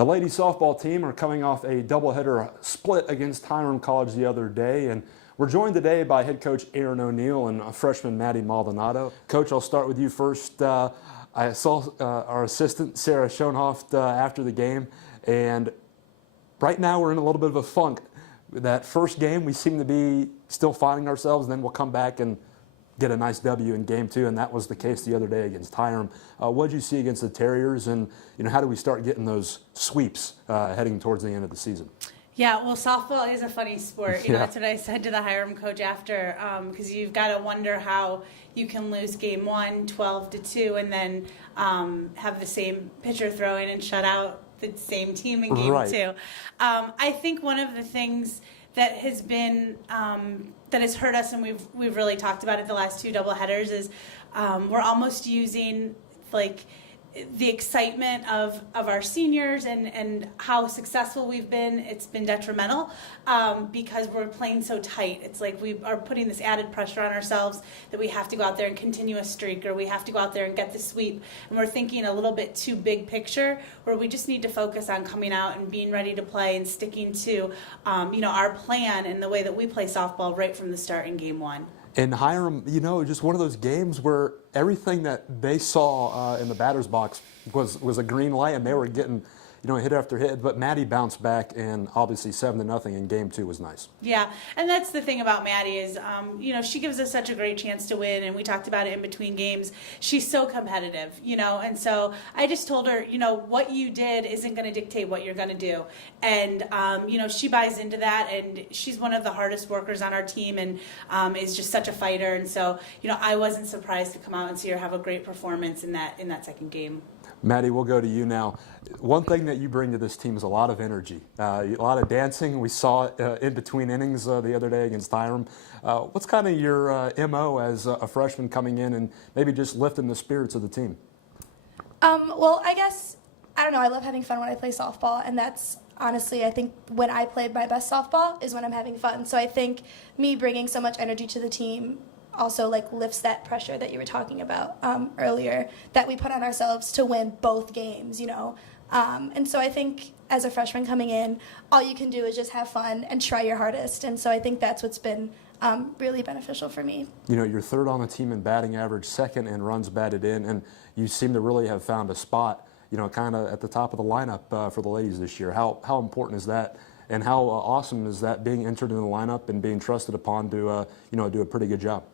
The ladies softball team are coming off a doubleheader split against Hiram College the other day, and we're joined today by head coach Erin O'Neill and freshman Madi Maldonado. Coach, I'll start with you first. I saw our assistant Sarah Schoenhoft after the game, and right now we're in a little bit of a funk. That first game, we seem to be still finding ourselves, and then we'll come back and get a nice W in game two, and that was the case the other day against Hiram. What did you see against the Terriers, and how do we start getting those sweeps heading towards the end of the season? Yeah, well, softball is a funny sport. That's what I said to the Hiram coach after, because you've got to wonder how you can lose game one, 12-2, and then have the same pitcher throwing and shut out the same team in game two. I think one of the things that has been that has hurt us, and we've really talked about it the last two doubleheaders, is we're almost using the excitement of our seniors and how successful we've been. It's been detrimental because we're playing so tight. It's like we are putting this added pressure on ourselves that we have to go out there and continue a streak, or we have to go out there and get the sweep. And we're thinking a little bit too big picture, where we just need to focus on coming out and being ready to play and sticking to our plan and the way that we play softball right from the start in game one. And Hiram, just one of those games where everything that they saw in the batter's box was a green light, and they were getting, hit after hit. But Madi bounced back, and obviously 7-0 in game two was nice. Yeah, and that's the thing about Madi is, she gives us such a great chance to win, and we talked about it in between games. She's so competitive, and so I just told her, what you did isn't going to dictate what you're going to do. And, she buys into that, and she's one of the hardest workers on our team, and is just such a fighter. And so, I wasn't surprised to come out and see her have a great performance in that second game. Madi, we'll go to you now. One thing that you bring to this team is a lot of energy, a lot of dancing. We saw it in between innings the other day against Hiram. What's kind of your MO as a freshman coming in and maybe just lifting the spirits of the team? Well, I guess, I don't know, I love having fun when I play softball, and that's honestly, I think when I play my best softball is when I'm having fun. So I think me bringing so much energy to the team also lifts that pressure that you were talking about earlier that we put on ourselves to win both games, and so I think as a freshman coming in, all you can do is just have fun and try your hardest, and so I think that's what's been really beneficial for me. You're third on the team in batting average, second in runs batted in, and you seem to really have found a spot, kind of at the top of the lineup for the ladies this year. How important is that? And how awesome is that being entered in the lineup and being trusted upon to do a pretty good job?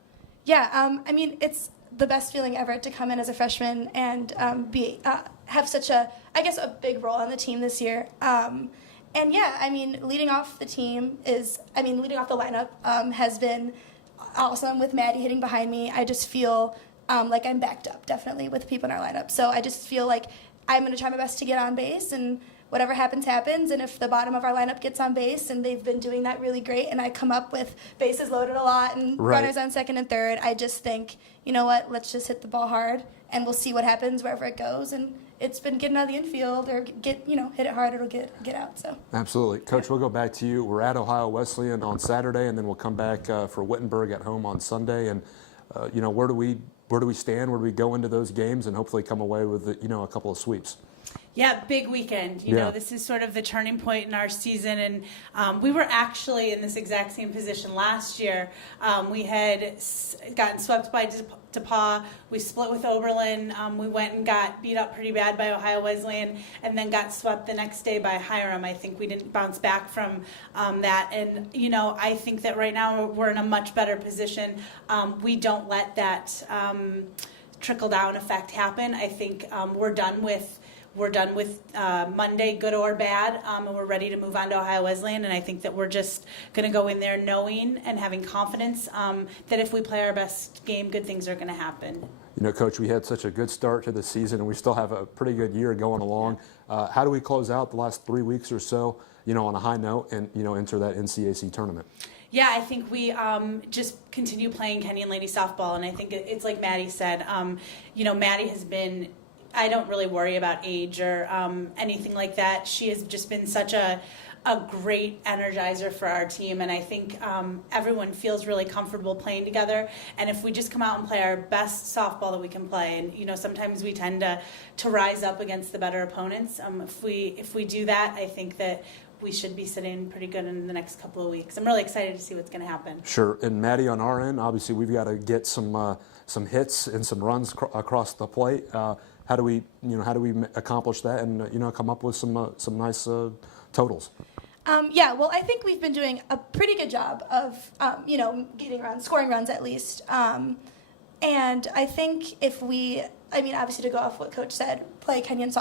Yeah, it's the best feeling ever to come in as a freshman and have such a big role on the team this year. And yeah, leading off the lineup has been awesome with Madi hitting behind me. I just feel like I'm backed up definitely with people in our lineup. So I just feel like I'm going to try my best to get on base, and whatever happens, happens. And if the bottom of our lineup gets on base, and they've been doing that really great, and I come up with bases loaded a lot and runners on second and third, I just think, let's just hit the ball hard, and we'll see what happens wherever it goes. And it's been getting out of the infield or hit it hard, it'll get out. So absolutely. Coach, we'll go back to you. We're at Ohio Wesleyan on Saturday, and then we'll come back for Wittenberg at home on Sunday. And, where do we stand? Where do we go into those games and hopefully come away with, a couple of sweeps? Yeah, big weekend. This is sort of the turning point in our season, and we were actually in this exact same position last year. We had gotten swept by DePauw. We split with Oberlin. We went and got beat up pretty bad by Ohio Wesleyan, and then got swept the next day by Hiram. I think we didn't bounce back from that, and I think that right now we're in a much better position. We don't let that trickle down effect happen. I think we're done with Monday, good or bad, and we're ready to move on to Ohio Wesleyan. And I think that we're just going to go in there knowing and having confidence that if we play our best game, good things are going to happen. Coach, we had such a good start to the season, and we still have a pretty good year going along. How do we close out the last 3 weeks or so, on a high note and, enter that NCAC tournament? Yeah, I think we just continue playing Kenyon lady softball, and I think it's like Madi said. Madi has been, I don't really worry about age or anything like that. She has just been such a a great energizer for our team, and I think everyone feels really comfortable playing together. And if we just come out and play our best softball that we can play, and sometimes we tend to rise up against the better opponents. If we do that, I think that we should be sitting pretty good in the next couple of weeks. I'm really excited to see what's going to happen. Sure. And Maddie, on our end, obviously we've got to get some hits and some runs across the plate. How do we accomplish that and come up with some nice totals? Well, I think we've been doing a pretty good job of getting runs, scoring runs at least. And I think obviously to go off what Coach said, play Kenyon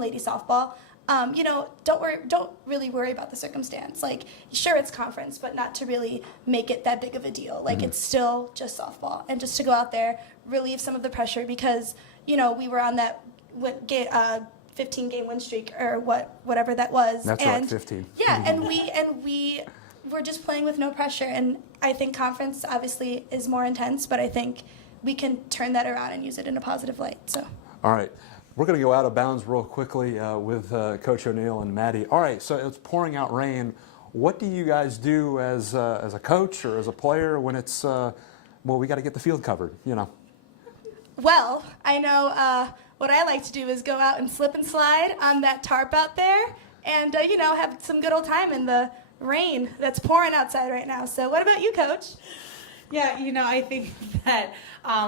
ladies softball. Don't really worry about the circumstance. Like, sure, it's conference, but not to really make it that big of a deal. Like, it's still just softball, and just to go out there, relieve some of the pressure because, we were on that 15-game win streak or whatever that was. That's right, 15. Yeah, and we were just playing with no pressure, and I think conference obviously is more intense, but I think we can turn that around and use it in a positive light. So. All right. We're going to go out of bounds real quickly with Coach O'Neill and Maddie. All right, so it's pouring out rain. What do you guys do as a coach or as a player when it's, we got to get the field covered, Well, I know what I like to do is go out and slip and slide on that tarp out there and, have some good old time in the rain that's pouring outside right now. So what about you, Coach? Yeah, I think that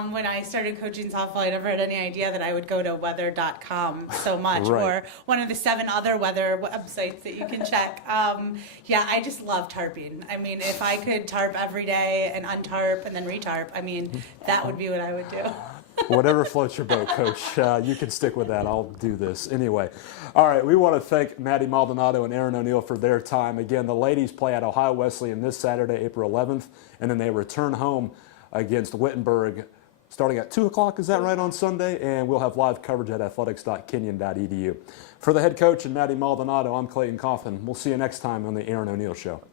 when I started coaching softball, I never had any idea that I would go to weather.com so much, right. or one of the 7 other weather websites that you can check. I just love tarping. I mean, if I could tarp every day and untarp and then retarp, that would be what I would do. Whatever floats your boat, Coach. You can stick with that. I'll do this. Anyway, all right, we want to thank Madi Maldonado and Erin O'Neill for their time. Again, the ladies play at Ohio Wesleyan this Saturday, April 11th, and then they return home against Wittenberg starting at 2 o'clock. Is that right, on Sunday? And we'll have live coverage at athletics.kenyon.edu. For the head coach and Madi Maldonado, I'm Clayton Coffin. We'll see you next time on the Erin O'Neill Show.